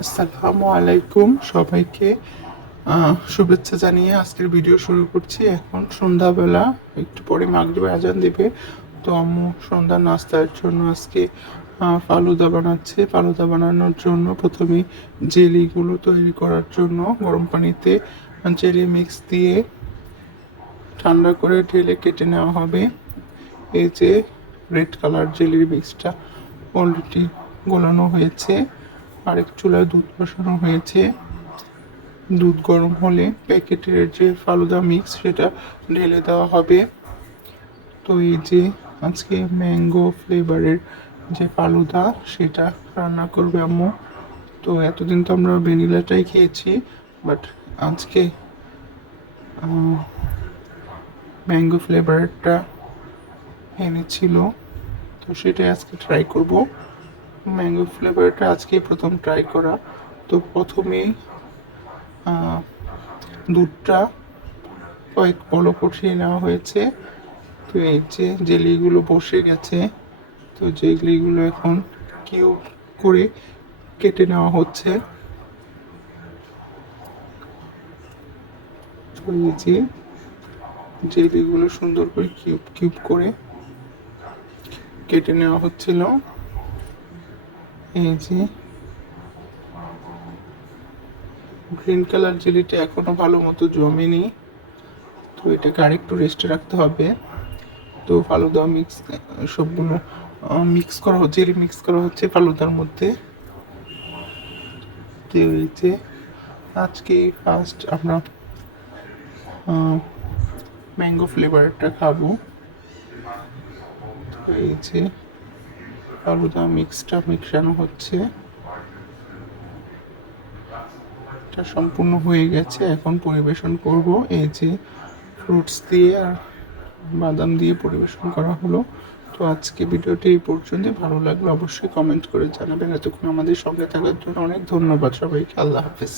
আসসালামু আলাইকুম সবাইকে। শুভেচ্ছা জানিয়ে আজকের ভিডিও শুরু করছি। এখন সন্ধ্যাবেলা, একটু পরে মাগরিবের আজান দেবে। তো আম্মু সন্ধ্যার নাস্তার জন্য আজকে ফালুদা বানাচ্ছে। ফালুদা বানানোর জন্য প্রথমে জেলিগুলো তৈরি করার জন্য গরম পানিতে জেলি মিক্স দিয়ে ঠান্ডা করে ঢেলে কেটে নেওয়া হবে। এই যে রেড কালার জেলির মিক্সটা অলরেডি গোলানো হয়েছে। আরেক চুলায় দুধ বসানো হয়েছে। দুধ গরম হলে প্যাকেটের যে ফালুদা মিক্স সেটা ঢেলে দেওয়া হবে। তো এই যে আজকে ম্যাঙ্গো ফ্লেভারের যে ফালুদা সেটা রান্না করবে আম্মু। তো এতদিন তো আমরা ভ্যানিলাটাই খেয়েছি, বাট আজকে ম্যাঙ্গো ফ্লেভারটা এনেছিল, তো সেটাই আজকে ট্রাই করব। ম্যাঙ্গো ফ্লেভারটা আজকে প্রথম ট্রাই করা। তো প্রথমেই দুধটা কয়েক পলক উঠিয়ে নেওয়া হয়েছে। তো এই যে জেলিগুলো বসে গেছে, তো জেলিগুলো এখন কিউব করে কেটে নেওয়া হচ্ছে। তো এই যে জেলিগুলো সুন্দর করে কিউব কিউব করে কেটে নেওয়া হচ্ছিল। এই যে গ্রিন কালার জেলিটা এখনো ভালো মতো জমেনি, তো এটাকে আরেকটু রেস্টে রাখতে হবে। তো ফালুদা মিক্স সবগুলো মিক্স করা হচ্ছে, জেলি মিক্স করা হচ্ছে ফালুদার মধ্যে। তো এই যে আজকে ফার্স্ট আমরা ম্যাঙ্গো ফ্লেভারটা খাবো। তো এই যে ফালুদা মিক্সটা মেশানো হচ্ছে, এটা সম্পূর্ণ হয়ে গেছে। এখন পরিবেশন করব। এই যে ফ্রুটস দিয়ে আর বাদাম দিয়ে পরিবেশন করা হলো। তো আজকে ভিডিওটি এই পর্যন্ত। ভালো লাগলে অবশ্যই কমেন্ট করে জানাবেন। এতক্ষণ আমাদের সঙ্গে থাকার জন্য অনেক ধন্যবাদ সবাইকে। আল্লাহ হাফেজ।